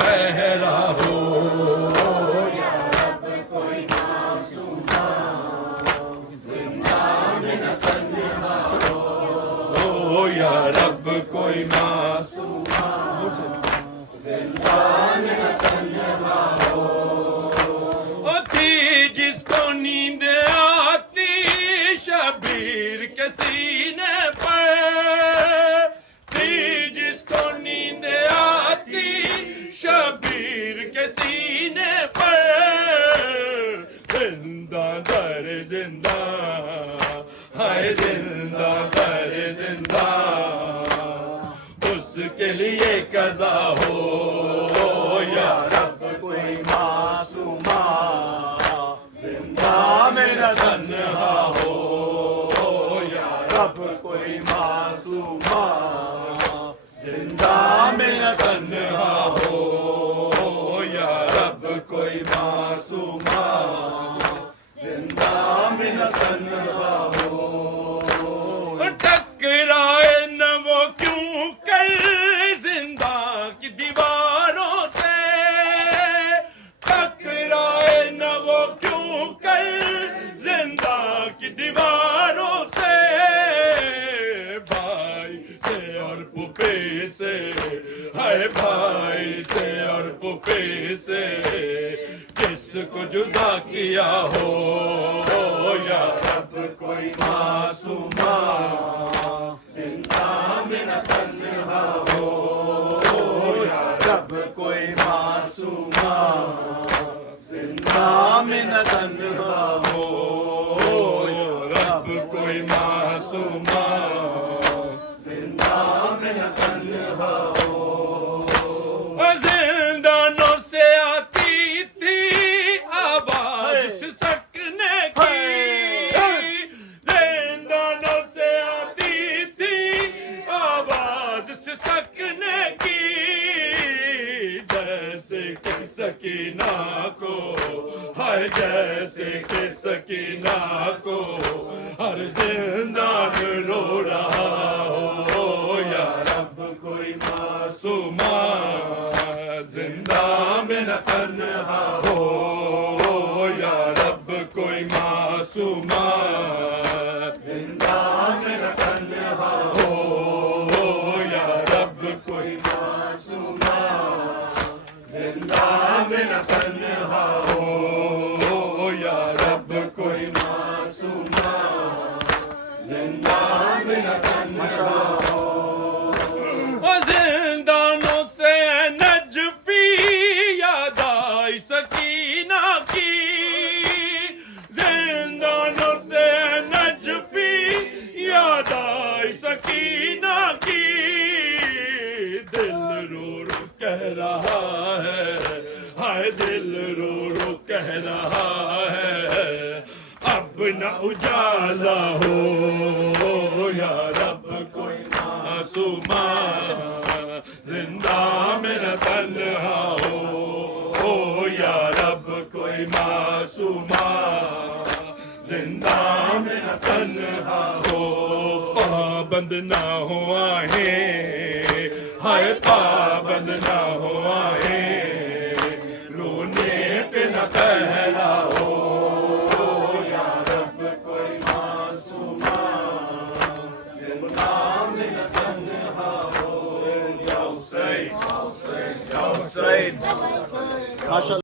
पहरा हो या रब कोई मासूमा जिंदा में न तन्हा हो या रब कोई मासूमा जिंदा में न तन्हा हो थी जिसको नींद आती शबीर के सीने पर थी जिसको नींद आती शबीर के सीने पर जिंदा दर जिंदा हाय जिंदा दर जिंदा उसके लिए कज़ा हो या रब कोई मासूमा जिंदा में न तन्हा हो या रब कोई मासूमा जिंदा में न तन्हा हो या रब कोई मासूमा जिंदा में न तन्हा हो टकराए न वो क्यों कर जिंदा की दीवारों से टकराए न वो क्यों कर जिंदा की दीवारों से भाई से और पुपे से हाय भाई से और पुपे से किसको जुदा किया हो या रब कोई मासूमा जिंदा में न तन्हा हो या रब कोई मासूमा जिंदा में न तन्हा हो रब कोई मासूमा जिंदा में न तन्हा हो जिंदानों से आती थी आवाज सकने की जिंदानों से आती थी आवाज सकने की जैसे कि सकीना को हाय जैसे कि सकीना को हर जिंदान रो रहा हो या रब कोई मासूमा जिंदा में न तन्हा हो या रब कोई मासूमा जिंदा में न तन्हा हो या रब कोई मासूमा जिंदा में न तन्हा हो हो या रब कोई मासूमा जिंदा में न तन्हा हो जिंदानों से नजफी याद आई सकीना की जिंदानों से नजफी याद आई सकीना की दिल रो रो कह रहा है हाय दिल रो रो कह रहा है अब न उजाला हो या रब कोई मासूमा जिंदा में न तन्हा हो या रब कोई मासूमा जिंदा में न तन्हा हो पाबंद ना हो आहे हाय पाबंद ना हो आहे रोने पे न पहला हो या रब कोई मासूमा जिंदा में न तन्हा हो या हुसैन या हुसैन